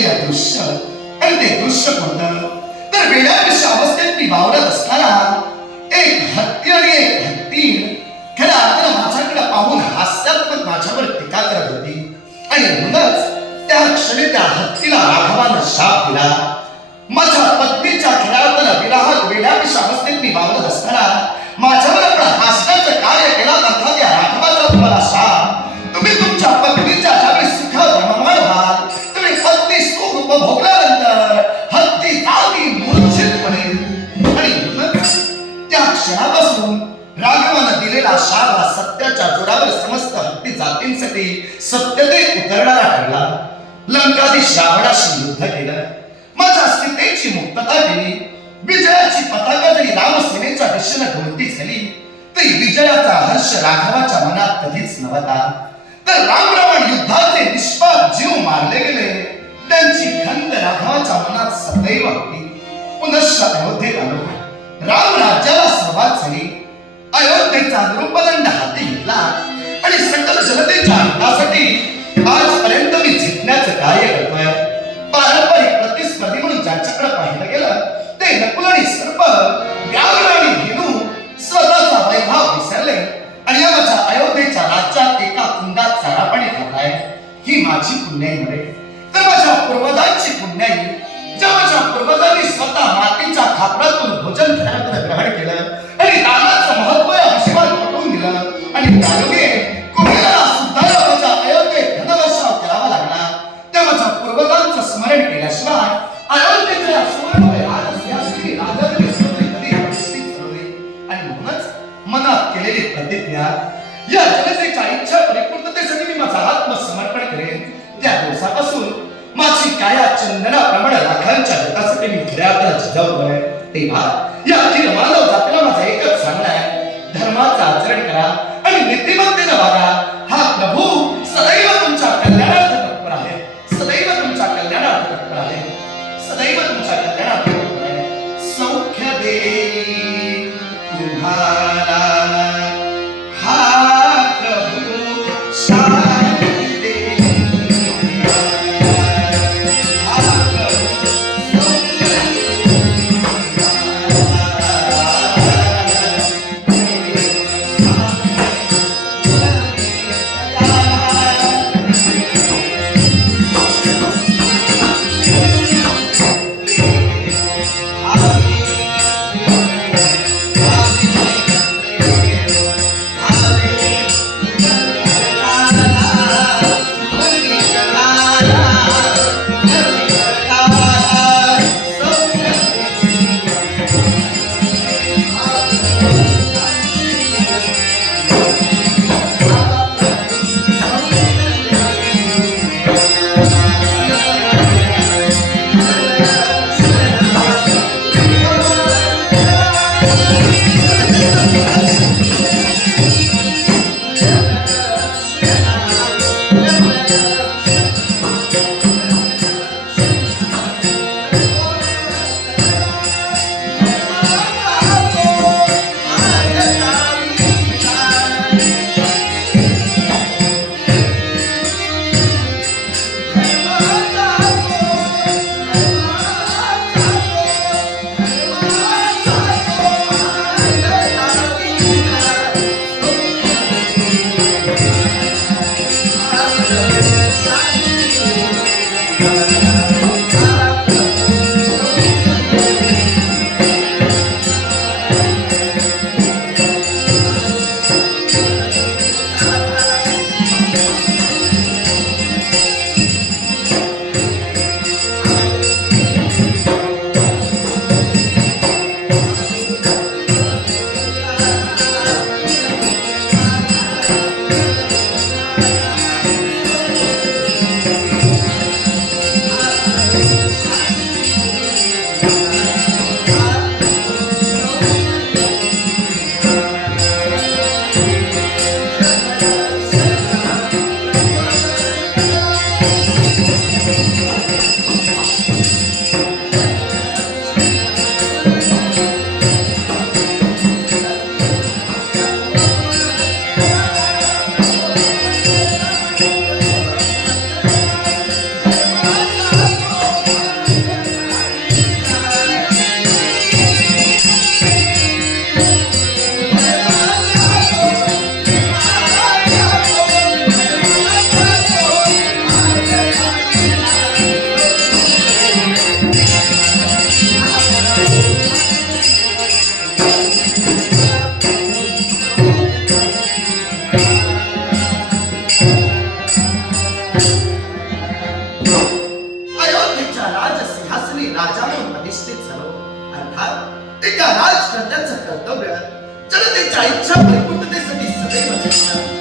घडलेलं दृश्य आणि ते दृश्य कोणतं तर वेड्यापेक्षा अवस्थेत मी वावरत असताना एक हत्ती आणि एक हत्तीण खऱ्या अर्थानं माझ्याकडे पाहून हास्यात्मक माझ्यावर टीका करत होती आणि म्हणूनच त्या क्षणी त्या हत्तीला राघवानं शाप दिला. माझ्या पत्नीच्या खऱ्या अर्थानं विराहात वेड्यापेक्षा अवस्थेत मी वावरत असताना माझ्यावर आपण हास्याचं कार्य केला अर्थात त्या राघवाचा तुम्हाला शाप. तुम्ही तुमच्या पत्नीच्या ज्यावेळी सुखात रममाण व्हाल तुम्ही पत्नी सुख उपभोगल्यानंतर हत्ती जागी मूर्छित पडेल आणि त्या क्षणापासून राघवानं दिलेला शाप हा सत्याच्या जोरावर समस्त हत्ती जातींसाठी सत्यते उतरणारा ठरला. लंकाधीश रावणाशी युद्ध केलं, माझ्या सीतेची मुक्तता केली. विजयाची पताका जरी रामसेनेच्या दिशेने ढोलती झाली तरी विजयाचा हर्ष राघवाच्या मनात कधीच नव्हता. तर राम युद्धाचे निष्पाप जीव मारले गेले त्यांची खंत राघवाच्या मनात सदैव होती. पुनश्च अयोध्येत आलो, राम राज्याला सुरुवात झाली. अयोध्येचा नृपदंड हाती घेतला आणि सकल जनतेच्या हितासाठी आजपर्यंत मी झिटण्याचं कार्य करतोय. पारंपरिक प्रतिस्पर्धी म्हणून ज्यांच्याकडे पाहिलं गेलं ते नकुल आणि सर्प, व्याघ्र आणि धेनू स्वतःचा वैभव विसरले आणि या माझ्या अयोध्येच्या राज्यात एका कुंडात चारा पाणी खाताय. ही माझी पुण्याई नव्हे तर माझ्या पूर्वजांची पुण्याई. ज्या माझ्या पूर्वजांनी स्वतः मातीच्या खापरातून भोजन ग्रहण केलं आणि दानाचं महत्व या विश्वात पटवून दिलं आणि त्यायोगे कुबेराला सुद्धा माझ्या अयोध्येत धनवर्षाव करावा लागला. त्या माझ्या पूर्वजांचं स्मरण केल्याशिवाय अयोध्येच्या सुवर्णमय राजसिंहासनी राजाने स्वतः कधी अवस्थित चालवले आणि म्हणूनच मनात केलेली प्रतिज्ञा या जनतेच्या इच्छा परिपूर्णतेसाठी मी माझं आत्मसमर्पण करेन. त्या दिवसापासून माझी काया चंदनाप्रमाणे लाखांच्या हितासाठी मी खऱ्या अर्थानं झिजवतोय. तेव्हा या अखिल मानव जातीला माझं एकच सांगणं आहे, धर्माचं आचरण करा आणि नीतिमत्तेनं वागा. हा प्रभू सदैव तुमच्या कल्याणार्थ तत्पर आहे, सदैव तुमच्या कल्याणार्थ तत्पर आहे, सदैव तुमच्या कल्याणार्थ तत्पर आहे. सौख्य दे तुम्हाला हा प्रभू शांती दे. एका राजकर्त्याचं कर्तव्य जनतेच्या इच्छा परिपूर्णतेसाठी सदैव झटणं